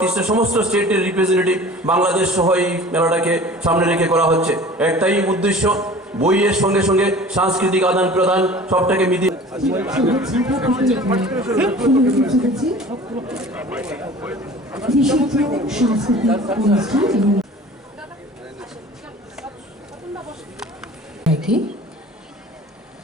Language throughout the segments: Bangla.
সমস্ত স্টেটের রিপ্রেজেন্টেটিভ বাংলাদেশ সহ এই মেলাটাকে সামনে রেখে করা হচ্ছে। একটাই উদ্দেশ্য, বইয়ের সঙ্গে সঙ্গে সাংস্কৃতিক আদান প্রদান সবটাকে মিলিয়ে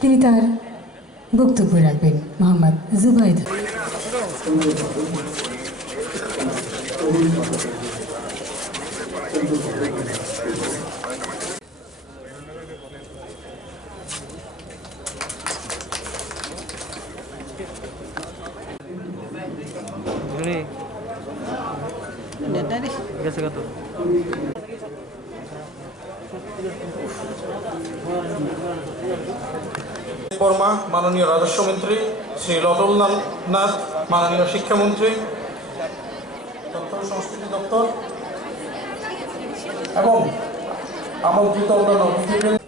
তিনি তার বক্তব্য রাখবেন। মোহাম্মদ জুবাইদ। বর্মা মাননীয় রাজস্ব মন্ত্রী, শ্রী রতনলাল নাথ মাননীয় শিক্ষামন্ত্রী, তথ্য সংস্কৃতি দপ্তর এবং আমন্ত্রিত অন্যান্য অতিথিবৃন্দ,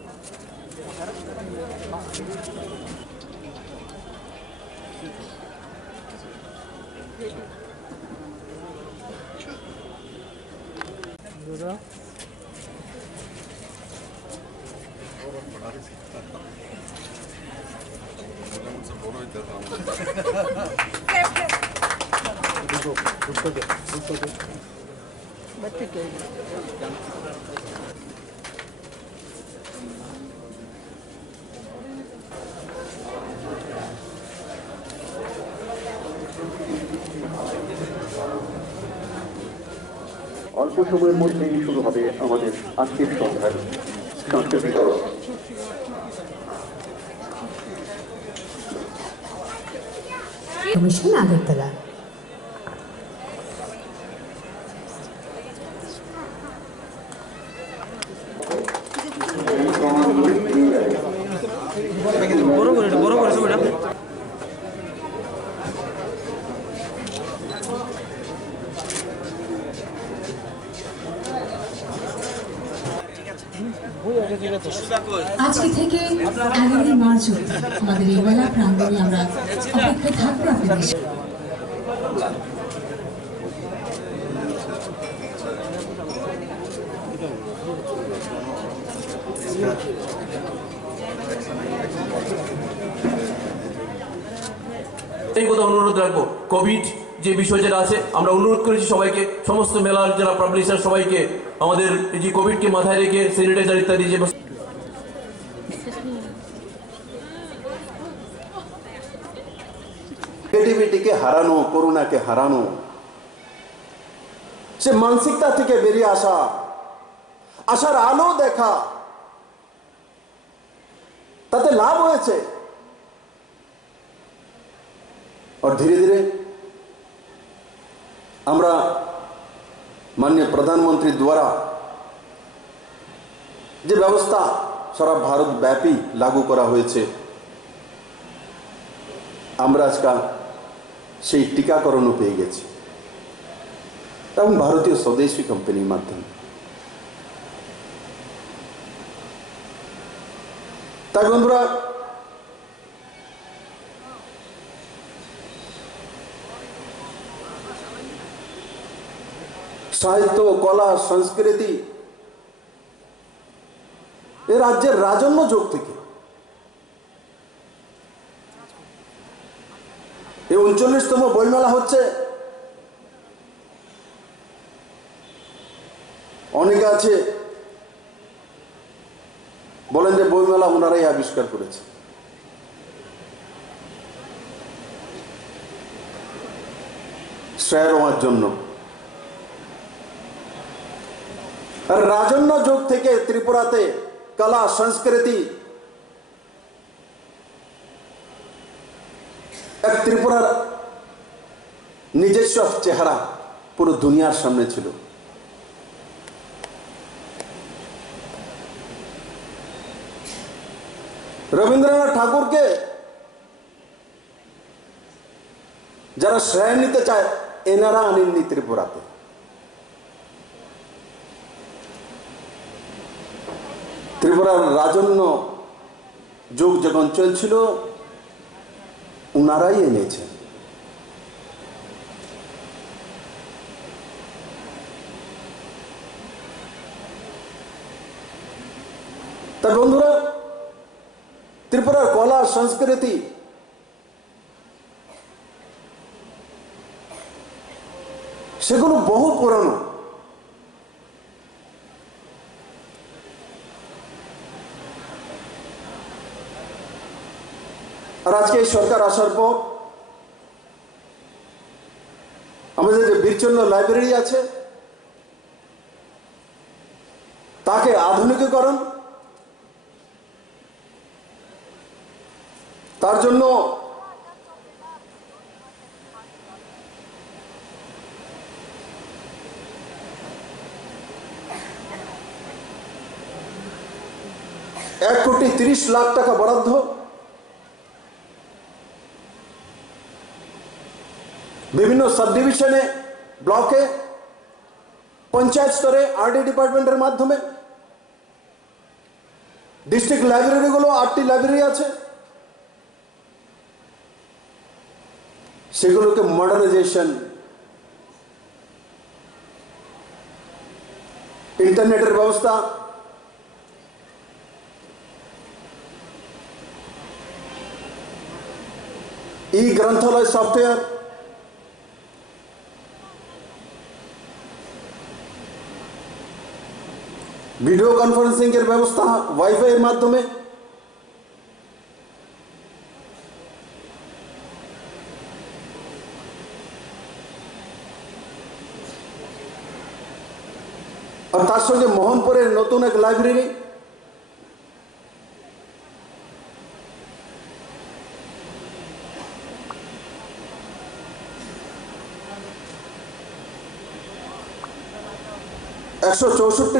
অল্প সময়ের মধ্যেই শুরু হবে আমাদের আজকের সন্ধ্যার সাংস্কৃতিক কমিশন আগরতলা। আজকে থেকে 11 মার্চ আমাদের এই মেলা প্রাঙ্গণে আমরা অপেক্ষায় থাকবো আপনাদের। এই কথা অনুরোধ রাখবো, কোভিড যে বিষয় যেটা আছে আমরা অনুরোধ করেছি সবাইকে, সমস্ত মেলার যারা পাবলিশার সবাইকে আমাদের এই যে কোভিডকে মাথায় রেখে স্যানিটাইজার ইত্যাদি যে নেগেটিভিটিকে হারানো, করোনাকে হারানো, সে মানসিকতা থেকে বেরিয়ে আসা, আশার আলো দেখা, তাতে লাভ হয়েছে। और धीरे धीरे আমরা মাননীয় প্রধানমন্ত্রী দ্বারা যে ব্যবস্থা সারা ভারত ব্যাপী লাগু করা হয়েছে, আমরা আজকাল সেই টিকাকরণও পেয়ে গেছি এবং ভারতীয় স্বদেশী কোম্পানির মাধ্যমে। তাই বন্ধুরা, সাহিত্য, কলা, সংস্কৃতি এ রাজ্যের রাজন্য যুগ থেকে এই 39তম বইমেলা হচ্ছে। অনেকে আছে বলেন যে বইমেলা ওনারাই আবিষ্কার করেছে। শ্রেয় হওয়ার জন্য। আর রাজন্য যুগ থেকে ত্রিপুরাতে কলা, সংস্কৃতি, এক ত্রিপুরার নিজস্ব চেহারা পুরো দুনিয়ার সামনে ছিল। রবীন্দ্রনাথ ঠাকুরকে যারা শ্রেয় নিতে চায় এনারা আনেননি ত্রিপুরাতে। ত্রিপুরার রাজন্য যুগ যখন চলছিল ওনারাই এনেছেন। তাই বন্ধুরা, ত্রিপুরার কলা সংস্কৃতি সেগুলো বহু পুরানো। আর আজকে এই সরকার আসার পর আমাদের যে বীরচন্দ্র লাইব্রেরি আছে তাকে আধুনিকীকরণ, তার জন্য ₹1,30,00,000 বরাদ্দ, বিভিন্ন সাব ডিভিশনে, ব্লকে, পঞ্চায়েত স্তরে আরডি ডিপার্টমেন্টের মাধ্যমে, ডিস্ট্রিক্ট লাইব্রেরিগুলো 8টি লাইব্রেরি আছে, সেগুলোকে মডার্নাইজেশন, ইন্টারনেটের ব্যবস্থা, ই গ্রন্থালয় সফটওয়্যার, ভিডিও কনফারেন্সিং এর ব্যবস্থা ওয়াইফাই এর মাধ্যমে, আর তার সঙ্গে মোহনপুরের নতুন এক লাইব্রেরি,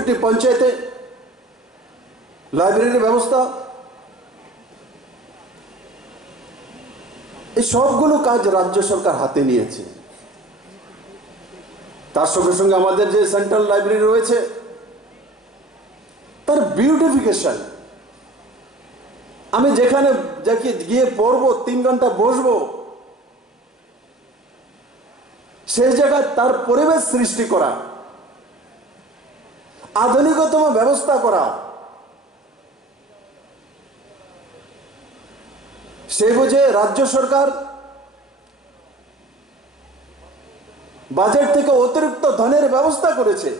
টি পঞ্চায়েতে লাইব্রেরির ব্যবস্থা, এই সবগুলো কাজ রাজ্য সরকার হাতে নিয়েছে। তার সঙ্গে সঙ্গে আমাদের যে সেন্ট্রাল লাইব্রেরি রয়েছে তার বিউটিফিকেশন, আমি যেখানে গিয়ে পড়বো, 3 ঘন্টা বসবো, সেই জায়গায় তার পরিবেশ সৃষ্টি করা, আধুনিকতম ব্যবস্থা করা, সে বুঝে রাজ্য সরকার বাজেট থেকে অতিরিক্ত ধনের ব্যবস্থা করেছে।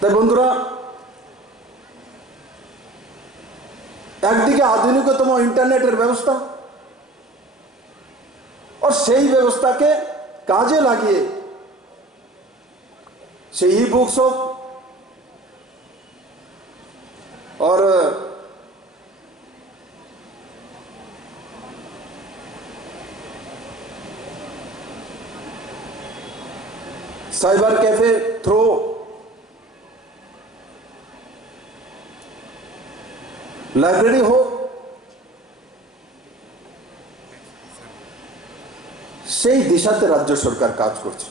তাই বন্ধুরা, একদিকে আধুনিকতম ইন্টারনেটের ব্যবস্থা, और সেই ব্যবস্থাকে কাজে লাগিয়ে সেই ই বুকস হোক और साइबर कैफे थ्रू लाइब्रेरी हो, সেই দিশাতে রাজ্য সরকার কাজ করছে।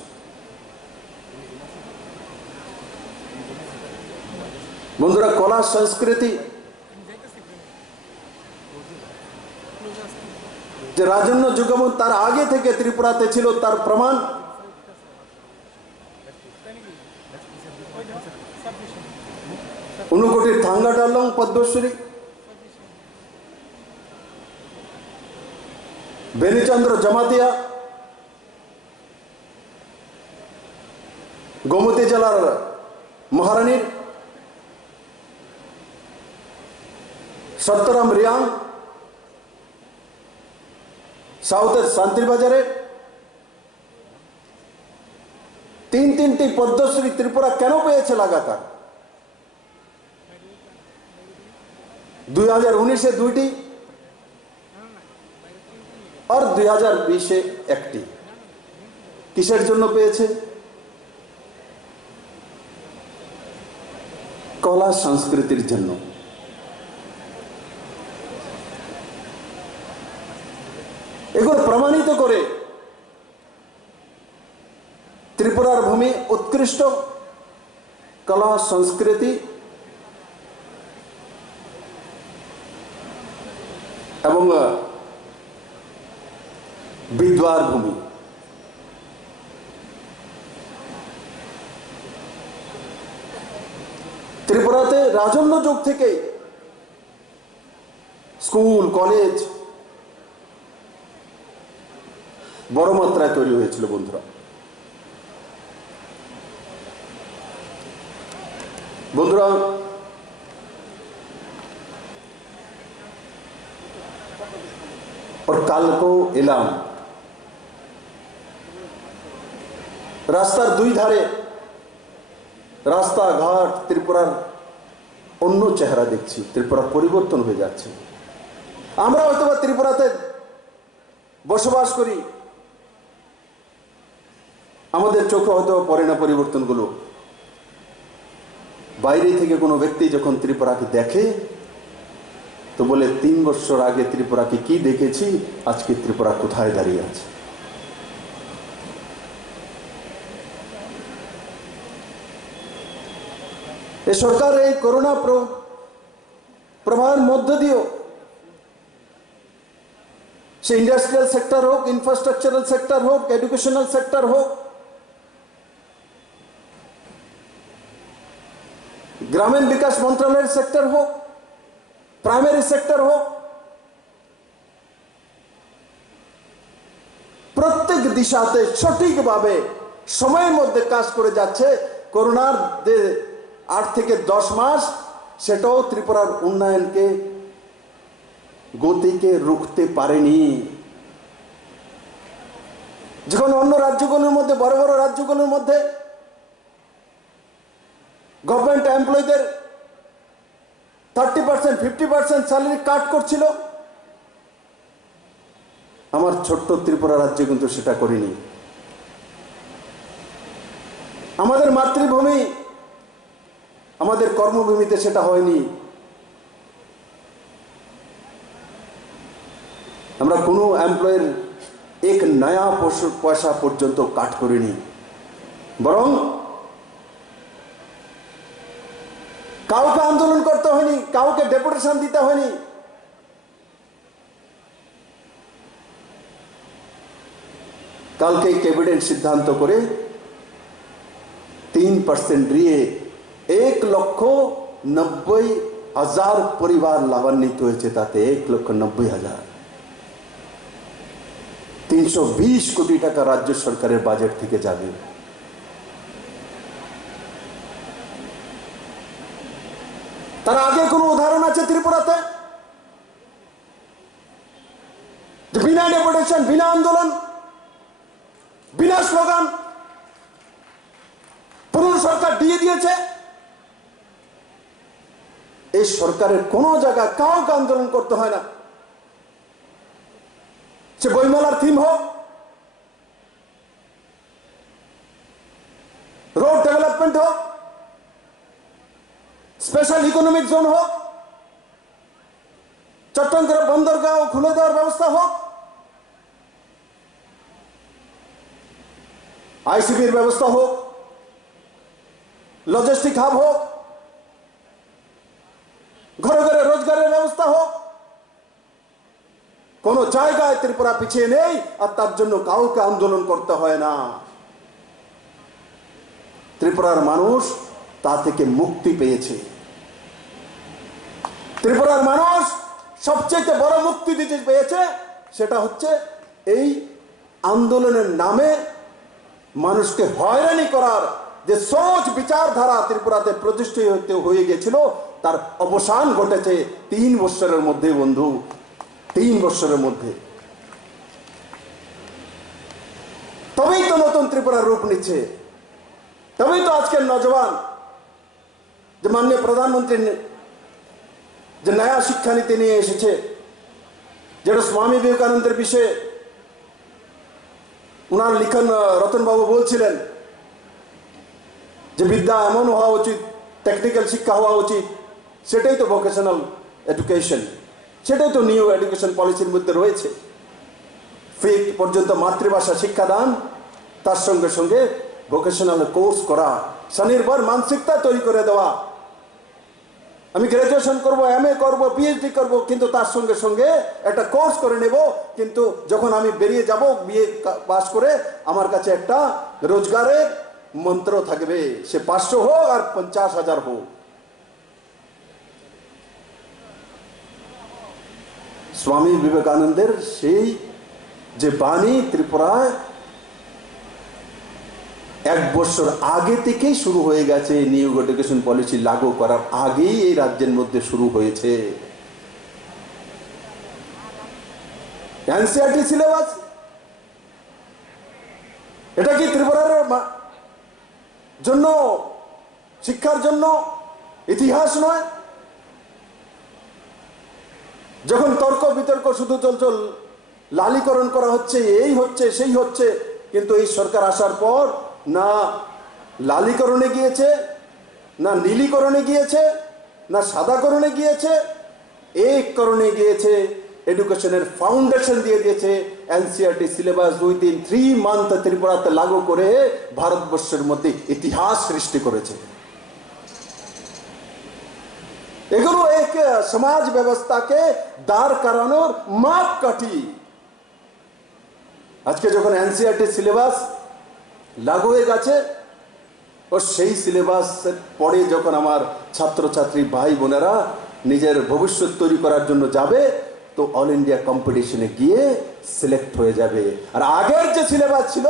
বন্ধুরা, কলা সংস্কৃতি যে রাজন্য যুগ এবং তার আগে থেকে ত্রিপুরাতে ছিল তার প্রমাণ ঊনকোটির থাঙ্গা ডালং পদ্মশ্রী, বেনিচন্দ্র জমাতিয়া গোমতী জেলার মহারানীর, সত্যরাম রিয়াং সাউথের শান্তিবাজারে, 3টি পদ্মশ্রী ত্রিপুরা কেন পেয়েছে লাগাতার? 2019-এ 2টি আর 2020-এ 1টি। কিসের জন্য পেয়েছে? কলা সংস্কৃতির জন্য। এগুলো প্রমাণিত করে ত্রিপুরার ভূমি উৎকৃষ্ট কলা সংস্কৃতি এবং বিদ্যার ভূমি। রাজন্য যুগ থেকে স্কুল কলেজ বড় মাত্রায় তৈরি হয়েছিল বন্ধুরা। বন্ধুরা, और कल को एलाम রাস্তার দুই ধারে রাস্তাঘাট ত্রিপুরার অন্য চেহারা দেখছি, ত্রিপুরার পরিবর্তন হয়ে যাচ্ছে। আমরা হয়তো বা ত্রিপুরাতে বসবাস করি, আমাদের চোখে হয়তো পড়ে না পরিবর্তনগুলো। বাইরে থেকে কোনো ব্যক্তি যখন ত্রিপুরাকে দেখে তো বলে 3 বছর আগে ত্রিপুরাকে কি দেখেছি, আজকে ত্রিপুরা কোথায় দাঁড়িয়ে আছে। এই সরকার এই করোনা প্রভাবের মধ্য দিয়েও সে ইন্ডাস্ট্রিয়াল সেক্টর হোক, ইনফ্রাস্ট্রাকচারাল সেক্টর হোক, এডুকেশনাল সেক্টর হোক, গ্রামীণ বিকাশ মন্ত্রণালয়ের সেক্টর হোক, প্রাইমারি সেক্টর হোক, প্রত্যেক দিশাতে সঠিকভাবে সময়ের মধ্যে কাজ করে যাচ্ছে। করোনার যে 8 থেকে 10 মাস, সেটাও ত্রিপুরার উন্নয়নকে গতিকে রুখতে পারেনি। যখন অন্য রাজ্যগুলোর মধ্যে, বড় বড় রাজ্যগুলোর মধ্যে গভর্নমেন্ট এমপ্লয়ীদের 30%, 50% স্যালারি কাট করছিল, আমার ছোট্ট ত্রিপুরা রাজ্যে কিন্তু সেটা করিনি। আমাদের মাতৃভূমি, আমাদের কর্মভূমিতে সেটা হয়নি। আমরা কোনো এমপ্লয়ের এক নয়া পয়সা পর্যন্ত কাট করিনি, বরং কাউকে আন্দোলন করতে হয়নি, কাউকে ডেপুটেশন দিতে হয়নি। কালকে ক্যাবিনেট সিদ্ধান্ত করে 3% দিয়ে 1,90,000 পরিবার লাভান্বিত হয়েছে। তাতে 1,90,000, 320 কোটি টাকা রাজ্য সরকারের বাজেট থেকে যাবে। তার আগে কোনো উদাহরণ আছে ত্রিপুরাতে যে বিনা ডেপুটেশন, বিনা আন্দোলন, বিনা স্লোগান পুরো সরকার দিয়ে দিয়েছে? এই সরকারের কোন জায়গায় কাউকে আন্দোলন করতে হয় না। সে বইমেলার থিম হোক, রোড ডেভেলপমেন্ট হোক, স্পেশাল ইকোনমিক জোন হোক, চট্টগ্রাম বন্দরগাঁও খুলে দেওয়ার ব্যবস্থা হোক, আইসিবির ব্যবস্থা হোক, লজিস্টিক হাব হোক, ঘরে ঘরে রোজগারের ব্যবস্থা হোক, কোন জায়গায় ত্রিপুরা পিছিয়ে নেই। আর তার জন্য কাউকে আন্দোলন করতে হয় না। ত্রিপুরার মানুষ তা থেকে মুক্তি পেয়েছে। ত্রিপুরার মানুষ সবচেয়ে বড় মুক্তি দিতে পেয়েছে, সেটা হচ্ছে এই আন্দোলনের নামে মানুষকে হয়রানি করার যে সোচ বিচারধারা ত্রিপুরাতে প্রতিষ্ঠিত হয়ে গেছিল, তার অবসান ঘটেছে 3 বছরের মধ্যে। বন্ধু, 3 বছরের মধ্যে। তবেই তো নতুন ত্রিপুরার রূপ নিচ্ছে। তবেই তো আজকের নজওয়ান যে মাননীয় প্রধানমন্ত্রী যে নয়া শিক্ষানীতি নিয়ে এসেছে, যেটা স্বামী বিবেকানন্দের বিষয়ে উনার লিখন রতনবাবু বলছিলেন যে বিদ্যা এমন হওয়া উচিত, টেকনিক্যাল শিক্ষা হওয়া উচিত, সেটাই তো ভোকেশনাল এডুকেশন, সেটাই তো নিউ এডুকেশন পলিসির মধ্যে রয়েছে। 5th পর্যন্ত মাতৃভাষা শিক্ষাদান, তার সঙ্গে সঙ্গে ভোকেশনাল কোর্স করা, স্বনির্ভর মানসিকতা তৈরি করে দেওয়া। আমি গ্রাজুয়েশন করব, MA করব, PhD করব, কিন্তু তার সঙ্গে সঙ্গে একটা কোর্স করে নেব, কিন্তু যখন আমি বেরিয়ে যাব বিএ পাস করে, আমার কাছে একটা রোজগারের মন্ত্র থাকবে, সে 500 হোক আর 50,000 হোক। স্বামী বিবেকানন্দের সেই যে বাণী ত্রিপুরায় 1 বছর আগে থেকেই শুরু হয়ে গেছে, নিউ এডুকেশন পলিসি লাগু করার আগেই এই রাজ্যের মধ্যে শুরু হয়েছে। এনসিইআরটি সিলেবাস, এটা কি ত্রিপুরার জন্য, শিক্ষার জন্য ইতিহাস নয়? যখন তর্ক বিতর্ক শুধু চলচল, লালীকরণ করা হচ্ছে, এই হচ্ছে সেই হচ্ছে, কিন্তু এই সরকার আসার পর না লালীকরণে গিয়েছে, না নীলীকরণে গিয়েছে, না সাদাকরণে গিয়েছে, এককরণে গিয়েছে। এডুকেশনের ফাউন্ডেশন দিয়ে দিয়েছে। এনসিইআরটি সিলেবাস উইদিন 3 মান্থ ত্রিপুরাতে লাগু করে ভারতবর্ষের মধ্যে ইতিহাস সৃষ্টি করেছে। এগুলো এক সমাজ ব্যবস্থাকে দাঁড় করানোর মাপকাঠি। আজকে যখন এনসিইআরটি সিলেবাস লাগু হয়ে গেছে, ও সেই সিলেবাস পড়ে যখন আমার ছাত্রছাত্রী ভাই বোনেরা নিজের ভবিষ্যৎ তৈরি করার জন্য যাবে, তো অল ইন্ডিয়া কম্পিটিশনে গিয়ে সিলেক্ট হয়ে যাবে। আর আগের যে সিলেবাস ছিল,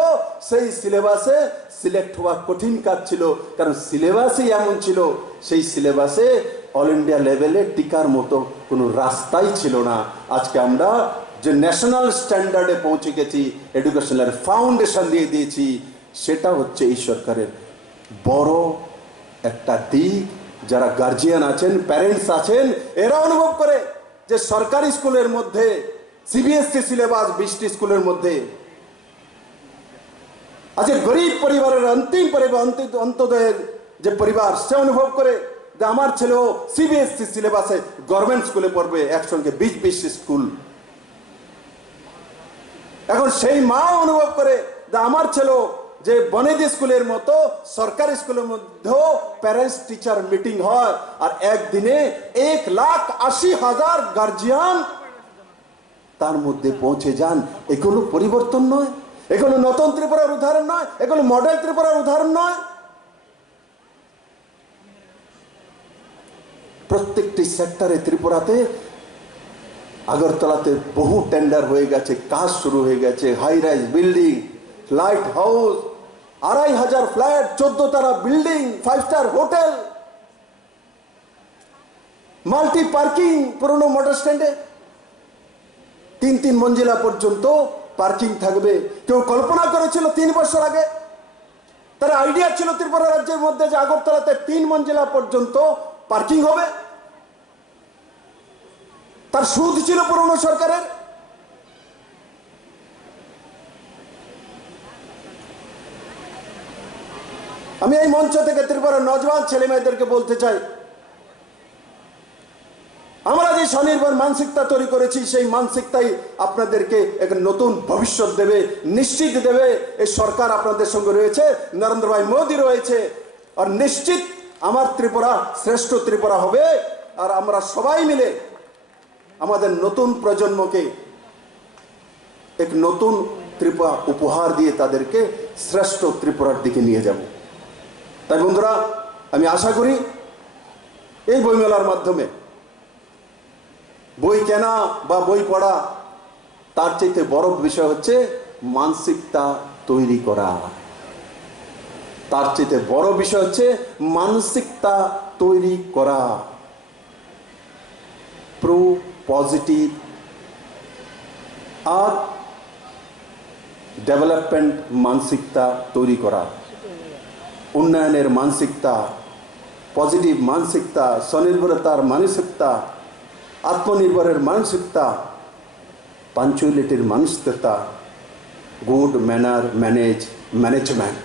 সেই সিলেবাসে সিলেক্ট হওয়া কঠিন কাজ ছিল, কারণ সিলেবাসই এমন ছিল, সেই সিলেবাসে অল ইন্ডিয়া লেভেলে টিকার মতো কোনো রাস্তাই ছিল না। আজকে আমরা যে ন্যাশনাল স্ট্যান্ডার্ডে পৌঁছে গেছি, এডুকেশনের ফাউন্ডেশন দিয়ে দিয়েছি, সেটা হচ্ছে এই সরকারের বড় একটা দিক। যারা গার্জিয়ান আছেন, প্যারেন্টস আছেন, এরা অনুভব করে যে সরকারি স্কুলের মধ্যে সিবিএসসি সিলেবাস 20টি স্কুলের মধ্যে, আজকে গরিব পরিবারের অন্তিম পরিবার, অন্তদয়ের যে পরিবার, সে অনুভব করে যে আমার ছেলেও সিবিএসসি সিলেবাসে গভর্নমেন্ট স্কুলে পড়বে, একসঙ্গে 20 স্কুল। এখন সেই মা অনুভব করে যে আমার ছেলে যে বনেদি স্কুলের মতো সরকারি স্কুলের মধ্যেও প্যারেন্টস টিচার মিটিং হয়, আর একদিনে 1,80,000 গার্জিয়ান তার মধ্যে পৌঁছে যান। এগুলো পরিবর্তন নয়, এগুলো নতুন ত্রিপুরার উদাহরণ নয়, এগুলো মডেল ত্রিপুরার উদাহরণ নয়। প্রত্যেকটি সেক্টরে ত্রিপুরাতে, আগরতলাতে বহু টেন্ডার হয়ে গেছে, কাজ শুরু হয়ে গেছে। High rise building, lighthouse, 2,500 flat, 14 তারা building, 5 star hotel, multi parking পুরনো মোটর স্ট্যান্ডে 3 মঞ্জিলা পর্যন্ত পার্কিং থাকবে। কেউ কল্পনা করেছিল 3 বছর আগে? তারা আইডিয়া ছিল ত্রিপুরা রাজ্যের মধ্যে যে আগরতলাতে 3 মঞ্জিলা পর্যন্ত পার্কিং হবে? তার সুদ ছিল পুরনো সরকারের। আমি এই মঞ্চ থেকে ত্রিপুরার নজওয়ান ছেলে মেয়েদেরকে বলতে চাই, আমরা যে স্বনির্ভর মানসিকতা তৈরি করেছি, সেই মানসিকতাই আপনাদেরকে এক নতুন ভবিষ্যৎ দেবে, নিশ্চিত দেবে। এই সরকার আপনাদের সঙ্গে রয়েছে, নরেন্দ্র ভাই মোদী রয়েছে, আর নিশ্চিত আমার ত্রিপুরা শ্রেষ্ঠ ত্রিপুরা হবে। আর আমরা সবাই মিলে আমাদের নতুন প্রজন্মকে এক নতুন ত্রিপুরা উপহার দিয়ে তাদেরকে শ্রেষ্ঠ ত্রিপুরার দিকে নিয়ে যাব। তাই বন্ধুরা, আমি আশা করি এই বইমেলার মাধ্যমে বই কেনা বা বই পড়া, তার চাইতে বড় বিষয় হচ্ছে মানসিকতা তৈরি করা। তার চাইতে বড় বিষয় হচ্ছে মানসিকতা তৈরি করা, প্রো পজিটিভ আর ডেভেলপমেন্ট মানসিকতা তৈরি করা, উন্নয়নের মানসিকতা, পজিটিভ মানসিকতা, স্বনির্ভরতার মানসিকতা, আত্মনির্ভরের মানসিকতা, পাঞ্চুয়ালিটির মানসিকতা, গুড ম্যানার ম্যানেজমেন্ট।